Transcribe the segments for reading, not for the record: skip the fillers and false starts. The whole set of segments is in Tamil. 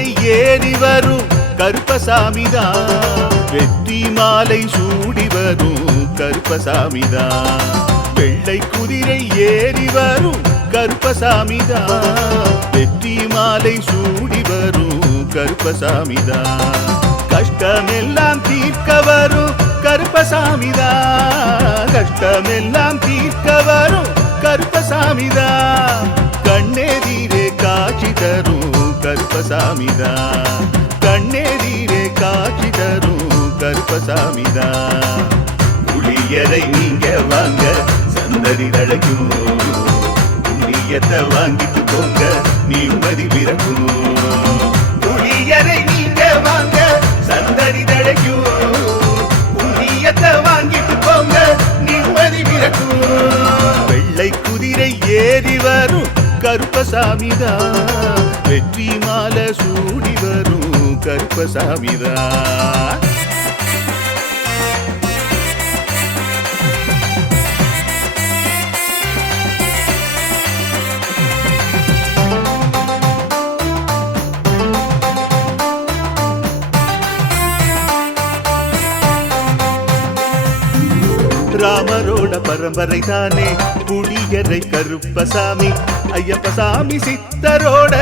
குதிரை ஏறி வரும் கருப்பசாமிதான், வெற்றி மாலை சூடி வரும் கருப்பசாமிதான். வெள்ளை குதிரை ஏறி வரும் கருப்பசாமிதான், வெற்றி மாலை சூடி வரும் கருப்பசாமிதான். கஷ்டமெல்லாம் தீர்க்க வரும் கருப்பசாமிதான், கஷ்டமெல்லாம் தீர்க்க வரும் கருப்பசாமிதான். கண்ணெதிரே காட்சி தரும் கருப்பசாமிதான், கண்ணெதிரே காட்சி தரும் கருப்பசாமிதான். புளியரை நீங்க வாங்க சந்ததி தழைக்கும், புண்ணியத்தை வாங்கிட்டு போங்க நிம்மதி பிறக்கும். புளியரை நீங்க வாங்க சந்ததி தழைக்கும், புண்ணியத்தை வாங்கிட்டு போங்க நிம்மதி பிறக்கும். வெள்ளை குதிரை ஏறி வரும் கருப்பசாமிதான், வெற்றி மாலை சூடி வரும் கருப்பசாமிதான். ராமரோட பரம்பரை தானே புளியரை கருப்பசாமி, ஐயப்பசாமி சித்தரோட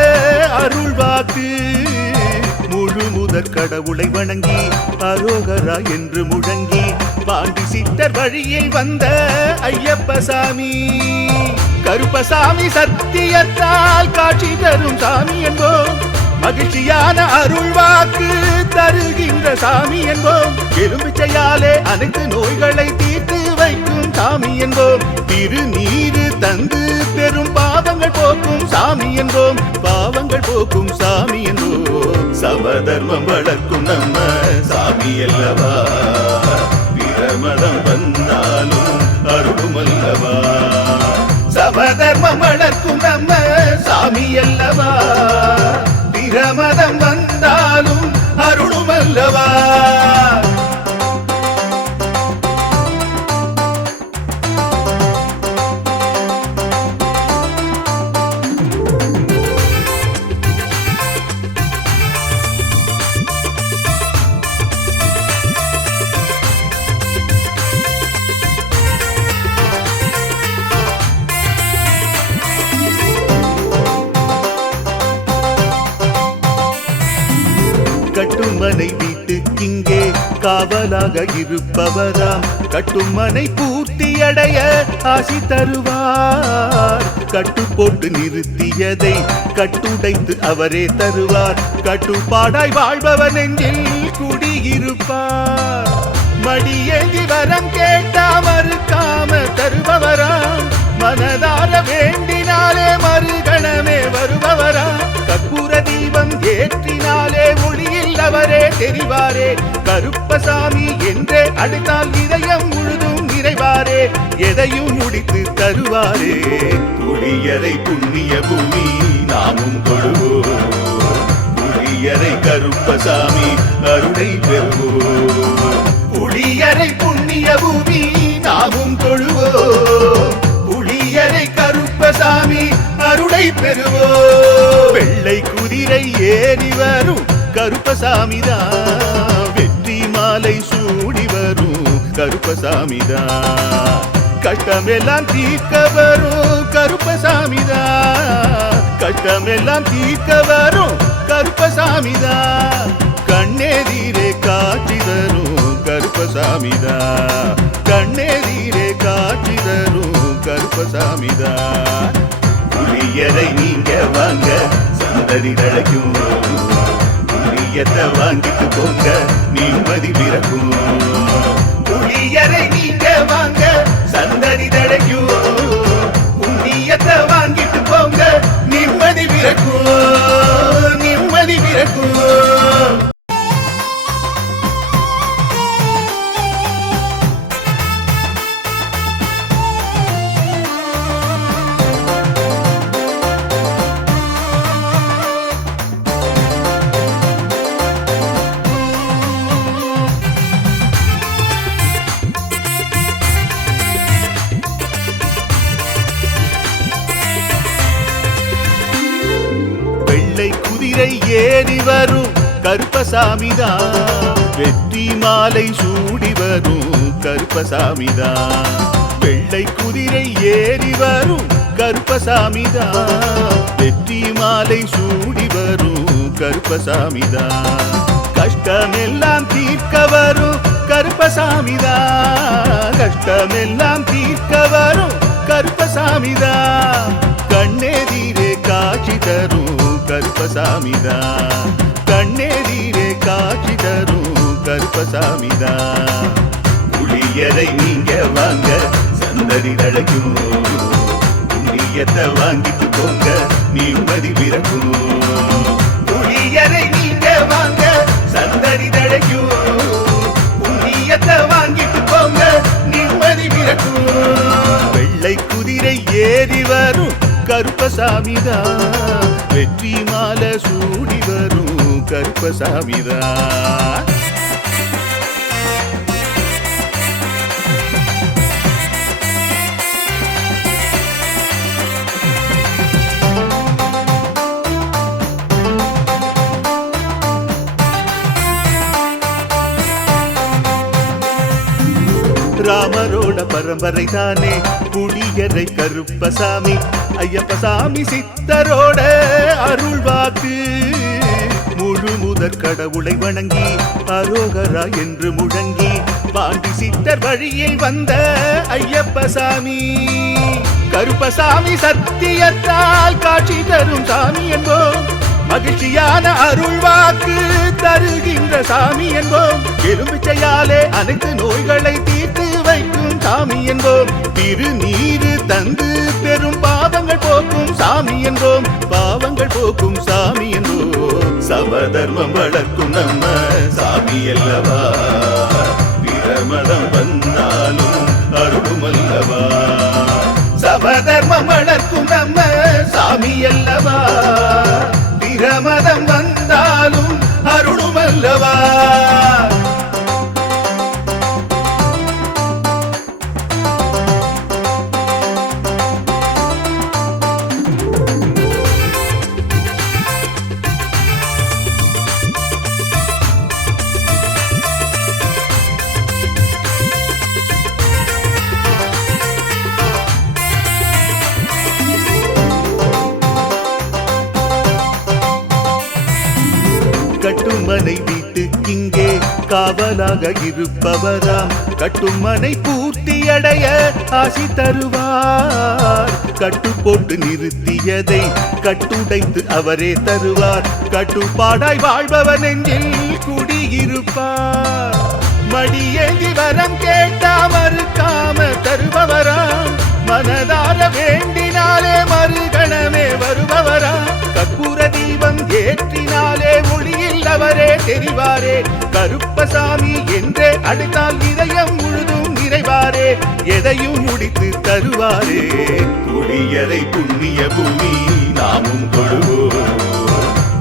அருள் வாக்கு. முழு முதற் கடவுளை வணங்கி அரோகரா என்று முழங்கி பாண்டி சித்தர் வழியில் வந்த ஐயப்பசாமி. கருப்பசாமி சத்தியத்தால் காட்சி தரும் சாமி என்போம், மகிழ்ச்சியான அருள் வாக்கு தருகின்ற சாமி என்போம். எலும்பிச்சையாலே அனைத்து நோய்களை தீர்த்து வைக்கும் சாமி என்போம். திருநீரு தந்து பெரும் பாவங்கள் போக்கும் சாமி என்போம், பாவங்கள் போக்கும் சாமி என்போம். சமதர்மம் வளர்க்கும் நம்ம சாமி அல்லவா, பிரமதம் வந்தாலும் அருளும் அல்லவா. சமதர்மம் வளர்க்கும் நம்ம சாமி அல்லவா, பிரமதம் வந்தாலும் அருளும் அல்லவா. கட்டுமனை வீட்டுக்கிங்கே காவலாக இருப்பவராம், கட்டுமனை பூர்த்தியடைய ஆசி தருவார். கட்டு போட்டு நிறுத்தியதை கட்டுடைத்து அவரே தருவார், கட்டுப்பாடாய் வாழ்பவர் நெஞ்சில் குடியிருப்பார். மடியேந்தி வரம் கேட்டா மறுக்காம தருபவராம், மனதார வேண்டினாலே மறுகணமே வருபவராம். கற்பூர தீபம் ஏற்றினாலே ஒளியில் அவரே தெரிவாரே, கருப்பசாமி என்றே அழைத்தால் இதயம் முழுதும் நிறைவாரே, எதையும் முடித்து தருவாரே. புளியரை புண்ணிய பூமி நாமும் தொழுவோம், புளியரை கருப்பசாமி அருளை பெறுவோம். புளியரை புண்ணிய பூமி நாமும் தொழுவோம், புளியரை கருப்பசாமி அருளை பெறுவோம். வெள்ளை குதிரை ஏறி வரும் கருப்பசாமிதான், வெற்றி மாலை சூடி வரும் கருப்பசாமிதான். கஷ்டமெல்லாம் தீர்க்க வரும் கருப்பசாமிதான், கஷ்டமெல்லாம் தீர்க்க வரும் கருப்பசாமிதான். கண்ணெதிரே காட்சி தரும் கருப்பசாமிதான், கண்ணெதிரே காட்சி தரும் கருப்பசாமிதான். புளியரை நீங்க வாங்க சந்ததி தழைக்கும், புளியத்தை வாங்கிட்டு போங்க நிம்மதி பிறக்கும். புளியரை நீங்க வாங்க சந்ததி தழைக்கும், புண்ணியத்தை வாங்கிட்டு போங்க நிம்மதி பிறக்கும், நிம்மதி பிறக்கும். ஏறி வரும் கருப்பசாமிதான், வெற்றி மாலை சூடி வரும் கருப்பசாமிதான். வெள்ளை குதிரை ஏறி வரும் கருப்பசாமிதான், வெற்றி மாலை சூடி வரும் கருப்பசாமிதான். கஷ்டமெல்லாம் தீர்க்க வரும் கருப்பசாமிதான், கஷ்டமெல்லாம் தீர்க்க வரும் கருப்பசாமிதான். கண்ணெதிரே காட்சி தரும் கருப்பசாமிதான், கண்ணெதிரே காட்சி தரும் கருப்பசாமிதான். புளியரை நீங்க வாங்க சந்ததி தழைக்கும், புண்ணியத்தை வாங்கிட்டு போங்க நிம்மதி பிறக்கும். புளியரை நீங்க வாங்க சந்ததி தழைக்கும், புண்ணியத்தை வாங்கிட்டு போங்க நிம்மதி பிறக்கும். வெள்ளை குதிரை ஏறி வரும் கருப்பசாமிதான், வெற்றி மாலை சூடி வரும் கருப்பசாமிதான். ராமரோட பரம்பரை தானே புளியரை கருப்பசாமி, ஐயப்பசாமி சித்தரோட அருள் வாக்கு. முழு முதற் கடவுளை வணங்கி அரோகரா என்று முழங்கி பாண்டி சித்தர் வழியில் வந்த ஐயப்பசாமி. கருப்பசாமி சத்தியத்தால் காட்சி தரும் சாமி என்போம், மகிழ்ச்சியான அருள் வாக்கு தருகின்ற சாமி என்போம். எலுமிச்சையாலே அனைத்து நோய்களை தீர்த்து வைக்கும் சாமி என்போம். திருநீரு தந்து பெரும் பாவங்கள் போக்கும் சாமி என்போம், பாவங்கள் போக்கும் சாமி என்போம். சமதர்மம் வளர்க்கும் நம்ம சாமி அல்லவா, பிரமதம் வந்தாலும் அருளும் அல்லவா. சமதர்மம் வளர்க்கும் நம்ம சாமி அல்லவா, பிரமதம் வந்தாலும் அருளும் அல்லவா. கட்டுமனை வீட்டுக்கிங்கே காவலாக இருப்பவராம், கட்டுமனை பூர்த்தியடைய ஆசி தருவார். கட்டு போட்டு நிறுத்தியதை கட்டுடைத்து அவரே தருவார், கட்டுப்பாடாய் வாழ்பவன் நெஞ்சில் குடியிருப்பார். மடியேந்தி வரம் கேட்டா மறுக்காம தருபவராம், மனதார வேண்டினாலே மறுகணமே வருபவராம். கற்பூர தீபம் ஏற்றினாலே ஒளியில் அவரே தெரிவாரே, கருப்பசாமி என்றே அழைத்தால் இதயம் முழுதும் நிறைவாரே, எதையும் முடித்து தருவாரே. புளியரை புண்ணிய பூமி நாமும் தொழுவோம்,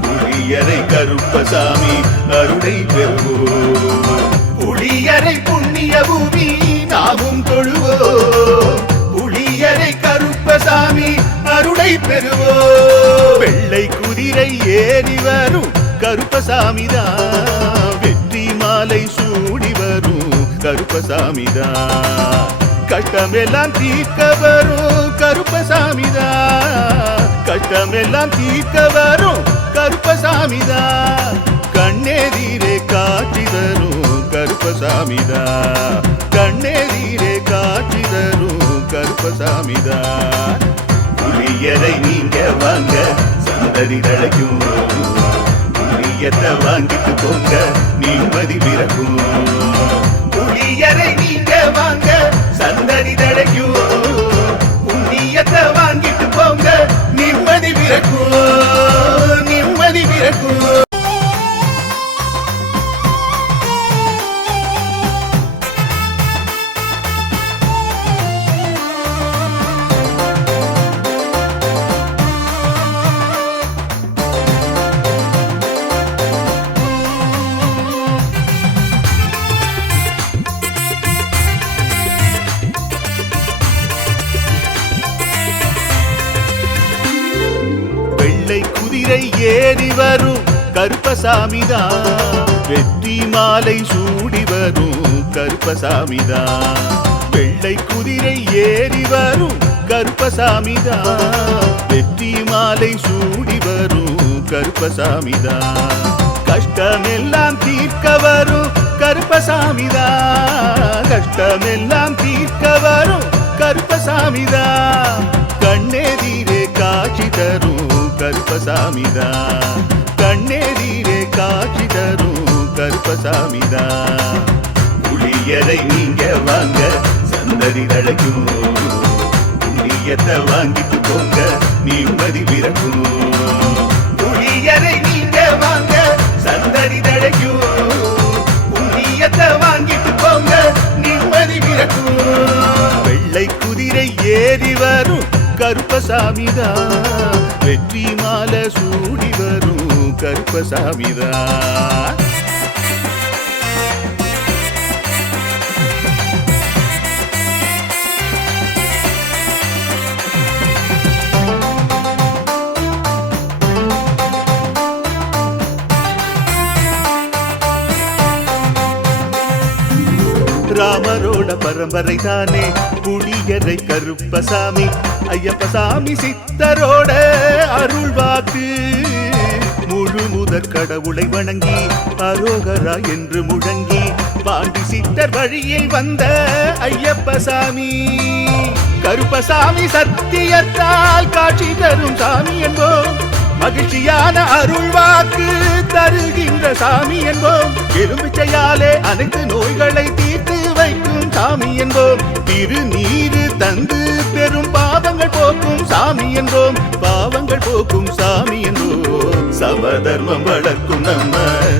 புளியரை கருப்பசாமி அருளை பெறுவோம். புளியரை புண்ணிய பூமி நாமும் தொழுவோம், புளியரை கருப்பசாமி அருளை பெறுவோம். வெள்ளை குதிரை ஏறி வரும் கருப்பசாமிதான், வெற்றி மாலை சூடி வரும் கருப்பசாமிதான். கஷ்டமெல்லாம் தீர்க்க வரும் கருப்பசாமிதான், கஷ்டமெல்லாம் தீர்க்க வரும் கருப்பசாமிதான். கண்ணெதிரே காட்சி தரும் கருப்பசாமிதான், கண்ணெதிரே காட்சி தரும் கருப்பசாமிதான். புளியரை நீங்க வாங்க சந்ததி தழைக்கும், புளியத்தை வாங்கிட்டு போங்க நிம்மதி பிறக்கும். புளியரை நீங்க வாங்க சந்ததி தழைக்கும், புண்ணியத்தை வாங்கிட்டு போங்க நிம்மதி பிறக்கும், நிம்மதி பிறக்கும். குதிரை ஏறி வரும் கருப்பசாமிதான். வெற்றி மாலை சூடி வரும் கருப்பசாமிதான். வெள்ளை குதிரை ஏறி வரும் கருப்பசாமிதான். வெற்றி மாலை சூடி வரும் கருப்பசாமிதான். கஷ்டமெல்லாம் தீர்க்க வரும் கருப்பசாமிதான். கஷ்டமெல்லாம் தீர்க்க வரும் கருப்பசாமிதான். கண்ணெதிரே காட்சி தரும் கருப்பசாமிதான். கண்ணெதிரே காட்சி தரும் கருப்பசாமிதான். புளியரை நீங்க வாங்க சந்ததி தழைக்கும். புண்ணியத்தை வாங்கிட்டு போங்க நிம்மதி பிறக்கும். புளியரை நீங்க வாங்க சந்ததி தழைக்கும். புண்ணியத்தை வாங்கிட்டு போங்க நிம்மதி பிறக்கும். வெள்ளை குதிரை ஏறி வரும் கருப்பசாமிதான். வெற்றி மாலை சூடி வரும் கருப்பசாமிதான். ராமரோட பரம்பரை தானே புளியரை கருப்பசாமி. ஐயப்பசாமி சித்தரோட அருள் வாக்கு. முழு முதற் கடவுளை வணங்கி அரோகரா என்று முழங்கி பாண்டி சித்தர் வழியில் வந்த ஐயப்பசாமி. கருப்பசாமி சத்தியத்தால் காட்சி தரும் சாமி என்போம். மகிழ்ச்சியான அருள் வாக்கு தருகின்ற சாமி என்போம். எலுமிச்சையாலே அனைத்து நோய்களை தீர்த்து வைக்கும் சாமி என்போம். திருநீரு தந்து பெரும் பாவங்கள் போக்கும் சாமி என்போம். பாவங்கள் போக்கும் சாமி என்போம். சமதர்மம் வளர்க்கும் நம்ம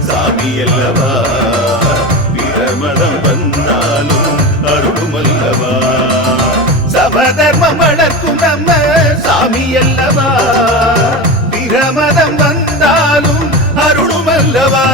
சாமி அல்லவா. பிரமதம் வந்தாலும் அருளும் அல்லவா. சமதர்மம் வளர்க்கும் நம்ம சாமி அல்லவா. பிரமதம் வந்தாலும் அருளும் அல்லவா.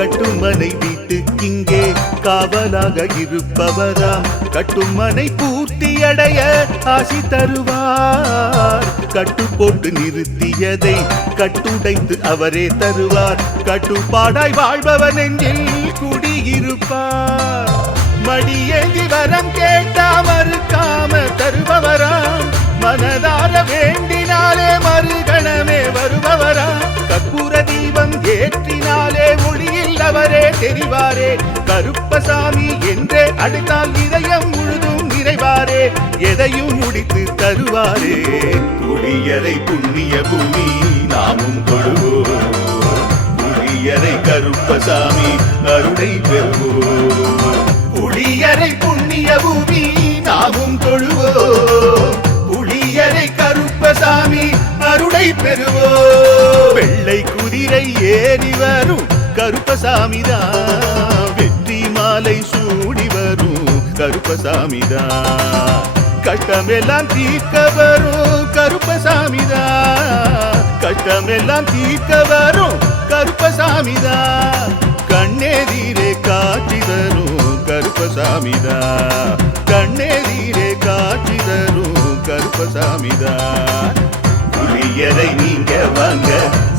கட்டுமனை வீட்டுக்கிங்கே காவலாக இருப்பவராம். கட்டுமனை பூர்த்தியடைய ஆசி தருவார். கட்டு போட்டு நிறுத்தியதை கட்டுடைத்து அவரே தருவார். கட்டுப்பாடாய் வாழ்பவன் நெஞ்சில் குடியிருப்பார். மடியேந்தி வரம் கேட்டா மறுக்காம தருபவராம். மனதார வேண்டினாலே மறுகணமே வருபவராம். கற்பூர தீபம் ஏற்றினாலே ஒளியில் அவரே தெரிவாரே. கருப்பசாமி என்றே அழைத்தால் இதயம் முழுதும் நிறைவாரே. எதையும் முடித்து தருவாரே. புளியரை புண்ணிய பூமி நாமும் கொள்வோம். புளியரை கருப்பசாமி அருளை பெறுவோம். புளியரை புண்ணிய பூமி நாமும் தொழுவோம். புளியரை கருப்பசாமி அருளை பெறுவோம். வெள்ளை குதிரை ஏறி வரும் கருப்பசாமிதான். வெற்றி மாலை சூடி வரும் கருப்பசாமிதான். கஷ்டமெல்லாம் தீர்க்க வரும் கருப்பசாமிதான். கஷ்டமெல்லாம் தீர்க்க வரும் கருப்பசாமிதான். கண்ணெதிரே காட்சி தரும் கருப்பசாமிதான். கண்ணெதிரே காட்சி தரும் கருப்பசாமிதான். புளியரை நீங்க வாங்க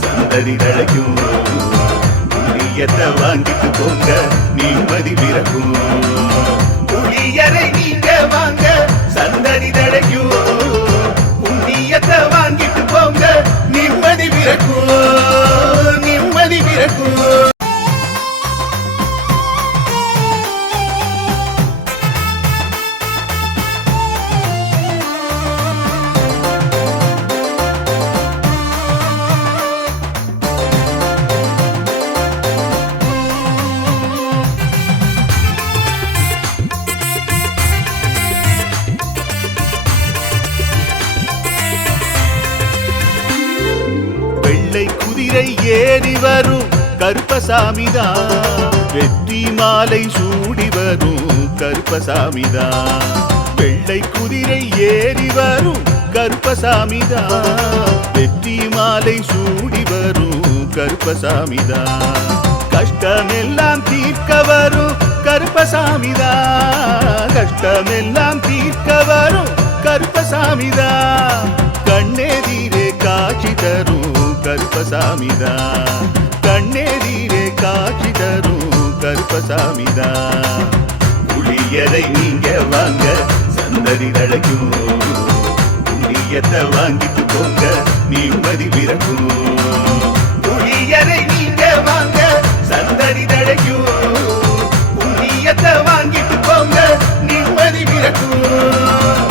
சந்ததி தழைக்கும். புளியத்தை வாங்கிட்டு போங்க நிம்மதி பிறக்கும். புளியரை நீங்க வாங்க சந்ததி தழைக்கும். புண்ணியத்தை வாங்கிட்டு போங்க நிம்மதி பிறக்கும். நிம்மதி பிறக்கும். ஏறி வரும் கருப்பசாமிதான். வெற்றி மாலை சூடி வரும் கருப்பசாமிதான். வெள்ளை குதிரை ஏறி வரும் கருப்பசாமிதான். வெற்றி மாலை சூடி வரும் கருப்பசாமிதான். கஷ்டமெல்லாம் தீர்க்க வரும் கருப்பசாமிதான். கஷ்டமெல்லாம் தீர்க்க வரும் கருப்பசாமிதான். கண்ணெதிரே காட்சி தரும் கருப்பசாமிதான். கண்ணெதிரே காட்சி தரும் கருப்பசாமிதான். புளியரை நீங்க வாங்க சந்ததி தழைக்கும். புண்ணியத்தை வாங்கிட்டு போங்க நிம்மதி பிறக்கும். புளியரை நீங்க வாங்க சந்ததி தழைக்கும். புண்ணியத்தை வாங்கிட்டு போங்க நிம்மதி பிறக்கும்.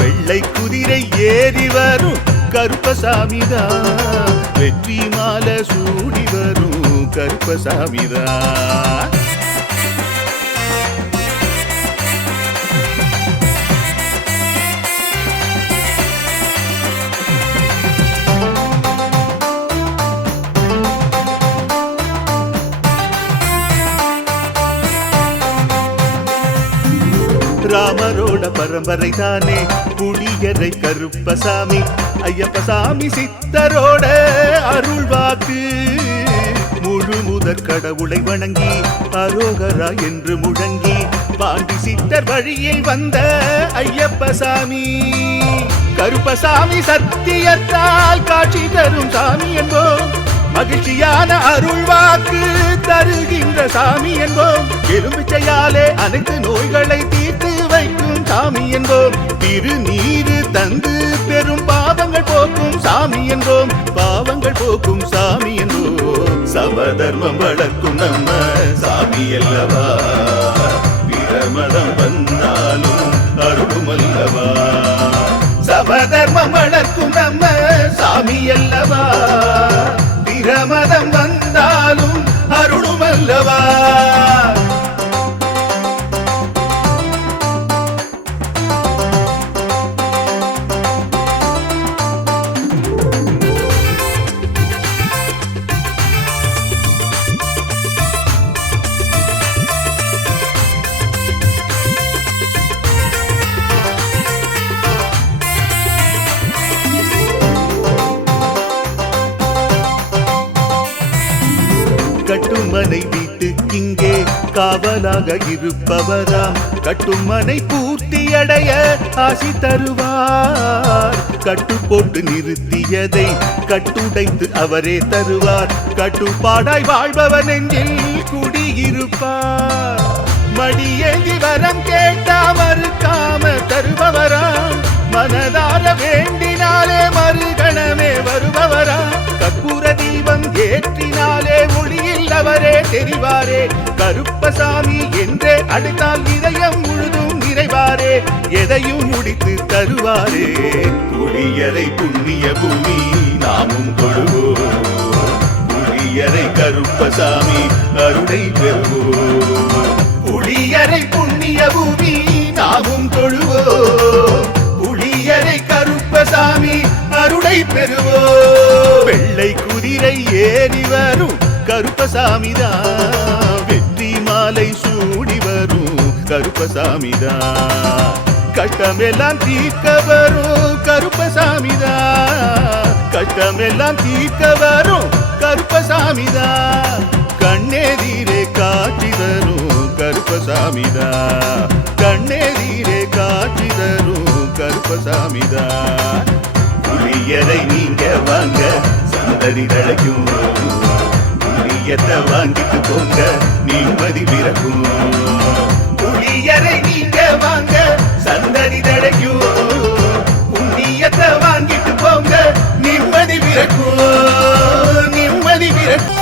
வெள்ளை குதிரை ஏறி வரும் கருப்பசாமிதான். வெற்றி மாலை சூடி வரும் கருப்பசாமிதான். ராமரோட பரம்பரை தானே புளியரை கருப்பசாமி. ஐயப்பசாமி சித்தரோட அருள்வாக்கு. முழு முதற் கடவுளை வணங்கி அரோகரா என்று முழங்கி பாண்டி சித்தர் வழியில் வந்த ஐயப்பசாமி. கருப்பசாமி சத்தியத்தால் காட்சி தரும் சாமி என்போம். மகிழ்ச்சியான அருள்வாக்கு தருகின்ற சாமி என்போம். எலும்பிச்சையாலே அனைத்து நோய்களை தீர்த்து வைக்கும் சாமி என்போம். திருநீரு தந்து பெரும் பாவங்கள் போக்கும் சாமி என்போம். பாவங்கள் போக்கும் சாமி என்போம். சமதர்மம் வளர்க்கும் நம்ம சாமி அல்லவா. பிரமதம் வந்தாலும் அருளும் அல்லவா. சமதர்மம் வளர்க்கும் நம்ம சாமி அல்லவா. பிரமதம் வந்தாலும் அருளும் அல்லவா. கட்டுமனை வீட்டுக்கிங்கே காவலாக இருப்பவராம். கட்டுமனை பூர்த்தியடைய ஆசி தருவார். கட்டு போட்டு நிறுத்தியதை கட்டுடைத்து அவரே தருவார். கட்டுப்பாடாய் வாழ்பவர் நெஞ்சில் குடியிருப்பார். மடியேந்தி வரம் கேட்டா மறுக்காம தருபவராம். மனதார வேண்டினாலே மறுகணமே வருபவராம். கற்பூர தீபம் ஏற்றினாலே ஒளியில் அவரே தெரிவாரே. கருப்பசாமி என்றே அழைத்தால் இதயம் முழுதும் நிறைவாரே. எதையும் முடித்து தருவாரே. புளியரை புண்ணிய பூமி நாமும் தொழுவோம். புளியரை கருப்பசாமி அருளை பெறுவோம். புளியரை புண்ணிய பூமி நாமும் தொழுவோம். புளியரை கருப்பசாமி அருளை பெறுவோம். வெள்ளை குதிரை ஏறி வரும் கருப்பசாமிதான். வெற்றி மாலை சூடி வரும் கருப்பசாமிதான். கஷ்டமெல்லாம் தீர்க்க வரும் கருப்பசாமிதான். கஷ்டமெல்லாம் தீர்க்க வரும் கருப்பசாமிதான். கண்ணெதிரே காட்சி தரும் கருப்பசாமிதான். கண்ணெதிரே காட்சி தரும் கருப்பசாமிதான். புளியரை நீங்க வாங்க சந்ததி தழைக்கும். புளியத்தை வாங்கிட்டு போங்க நிம்மதி பிறக்கும். புளியரை நீங்க வாங்க சந்ததி தழைக்கும். புண்ணியத்தை வாங்கிட்டு போங்க நிம்மதி பிறக்கும். நிம்மதி பிறக்கும்.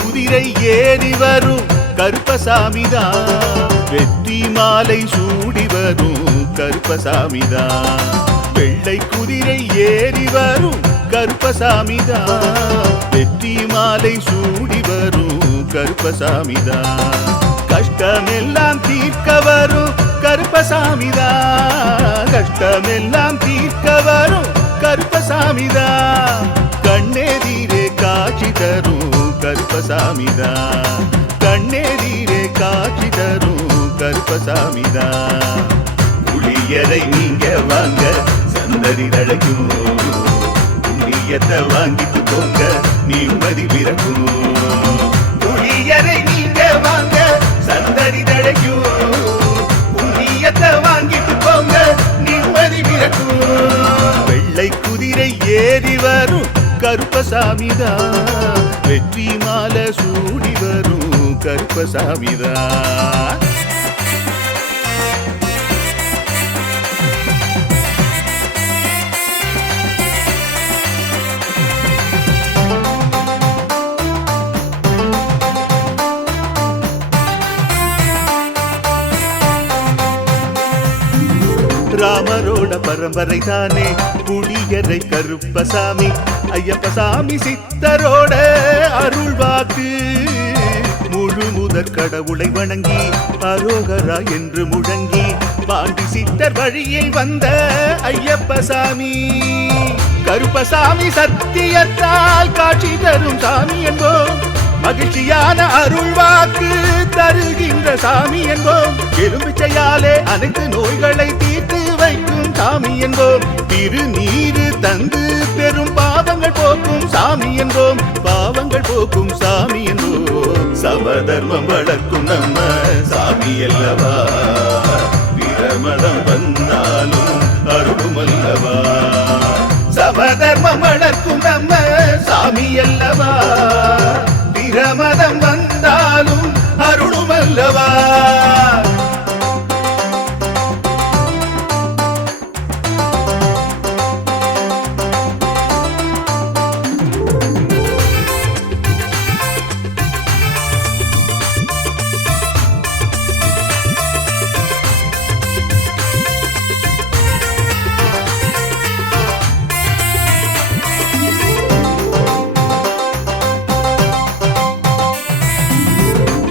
குதிரை ஏறி வரும் கருப்பசாமிதான். வெற்றி மாலை சூடி வரும் கருப்பசாமிதான். வெள்ளை குதிரை ஏறி வரும் கருப்பசாமிதான். வெற்றி மாலை சூடி வரும் கருப்பசாமிதான். கஷ்டமெல்லாம் தீர்க்க வரும் கருப்பசாமிதான். கஷ்டமெல்லாம் தீர்க்க வரும் கருப்பசாமிதான். கண்ணெதிரே காட்சி தரும் கருப்பசாமிதான். கண்ணெதிரே காட்சி தரும் கருப்பசாமிதான். புளியரை நீங்க வாங்க சந்ததி தழைக்கும். புண்ணியத்தை வாங்கிட்டு போங்க நிம்மதி பிறக்கும். புளியரை நீங்க வாங்க சந்ததி தழைக்கும். புண்ணியத்தை வாங்கிட்டு போங்க நிம்மதி பிறக்கும். வெள்ளை குதிரை ஏறி வரும் கருப்பசாமிதான். வெற்றி மாலை சூடி வரும் கருப்பசாமிதான். ராமரோட பரம்பரை தானே புளியரை கருப்பசாமி. ஐயப்பசாமி சித்தரோட அருள் வாக்கு. முழு முதற் கடவுளை வணங்கி அரோகரா என்று முழங்கி பாண்டி சித்தர் வழியில் வந்த ஐயப்பசாமி. கருப்பசாமி சத்தியத்தால் காட்சி தரும் சாமி என்போம். மகிழ்ச்சியான அருள் வாக்கு தருகின்ற சாமி என்போம். எலும்பிச்சையாலே அனைத்து நோய்களை தீர்த்து வைக்கும் சாமி என்போம். திருநீரு தந்து பெரும் பாவங்கள் போக்கும் சாமி என்போம். பாவங்கள் போக்கும் சாமி என்போம். சமதர்மம் வளர்க்கும் நம்ம சாமி அல்லவா. பிரமதம் வந்தாலும் அருளும் அல்லவா. சமதர்மம் வளர்க்கும் நம்ம சாமி அல்லவா. பிரமதம் வந்தாலும் அருளும் அல்லவா.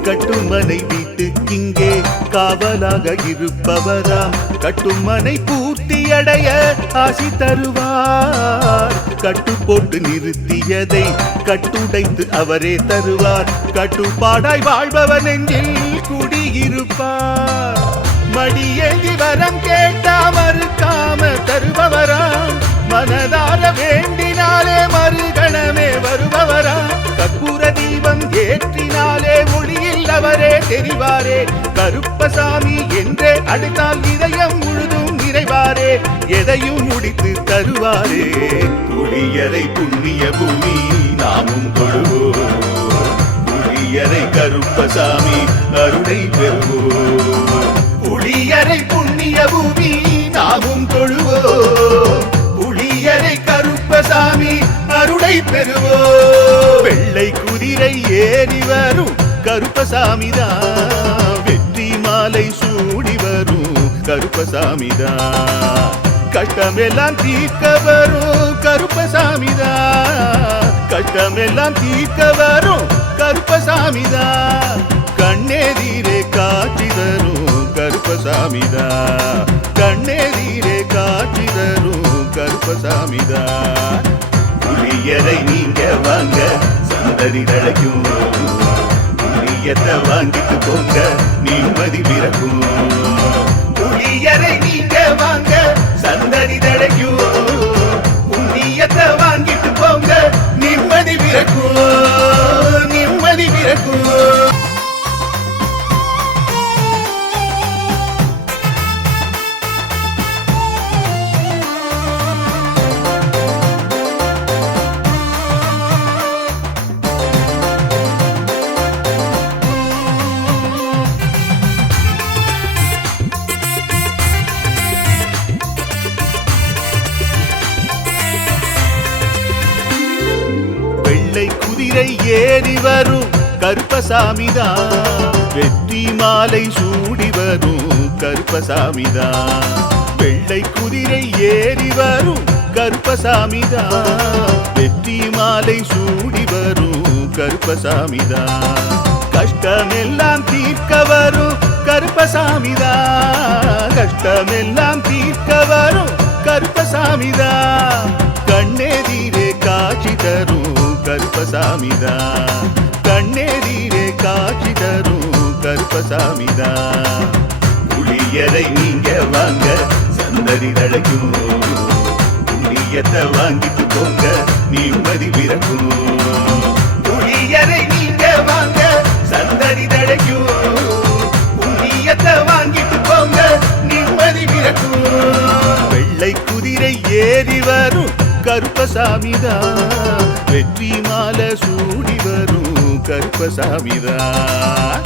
கட்டுமனை வீட்டுக்கிங்கே காவலாக இருப்பவராம். கட்டுமனை பூர்த்தியடைய ஆசி தருவார். கட்டு போட்டு நிறுத்தியதை கட்டுடைத்து அவரே தருவார். கட்டுப்பாடாய் வாழ்பவர் நெஞ்சில் குடியிருப்பார். மடியேந்தி வரம் கேட்டா மறுக்காம தருபவராம். மனதார வேண்டினாலே மறுகணமே வருபவராம். கற்பூர தீபம் ஏற்றினாலே ஒளியில் அவரே தெரிவாரே. கருப்பசாமி என்றே அழைத்தால் இதயம் முழுதும் நிறைவாரே. எதையும் முடித்து தருவாரே. புளியரை புண்ணிய பூமி நாமும் தொழுவோம். புளியரை கருப்பசாமி அருளை பெறுவோம். புளியரை புண்ணிய பூமி நாமும் தொழுவோம். புளியரை கருப்பசாமி அருளை பெறுவோம். வெள்ளை குதிரை ஏறி வரும் கருப்பசாமிதான். வெற்றி மாலை சூடி வரும் கருப்பசாமிதான். கஷ்டமெல்லாம் தீர்க்க வரும் கருப்பசாமிதான். கஷ்டமெல்லாம் தீர்க்க வரும் கருப்பசாமிதான். கண்ணெதிரே காட்சி தரும் கருப்பசாமிதான். கண்ணெதிரே காட்சி தரும் கருப்பசாமிதான். புளியரை நீங்க வாங்க சந்ததி தழைக்கும். புளியத்தை வாங்கிட்டு போங்க நிம்மதி பிறக்கும். புளியரை நீங்க வாங்க சந்ததி தழைக்கும். புண்ணியத்தை வாங்கிட்டு போங்க நிம்மதி பிறக்கும். நிம்மதி பிறக்கும். குதிரை ஏறி வரும் கருப்பசாமிதான். வெற்றி மாலை சூடி வரும் கருப்பசாமிதான் வெள்ளை குதிரை ஏறி வரும் கருப்பசாமிதான் வெற்றி மாலை சூடி வரும் கருப்பசாமிதான் கஷ்டமெல்லாம் தீர்க்க வரும் கருப்பசாமிதான் கஷ்டமெல்லாம் தீர்க்க வரும் கருப்பசாமிதான் கண்ணெதிரே காட்சி தரும் கருப்பசாமிதான் கண்ணெதிரே காட்சி தரும் கருப்பசாமிதான் புளியரை நீங்க வாங்க சந்ததி தழைக்கும் புளியத்தை வாங்கிட்டு போங்க நிம்மதி பிறக்கும் புளியரை நீங்க வாங்க சந்ததி தழைக்கும் புளியத்தை வாங்கிட்டு போங்க நிம்மதி பிறக்கும் வெள்ளை குதிரை ஏறி வரும் கருப்பசாமிதான் வெற்றி மாலை சூடி வரும் கருப்பசாமிதான்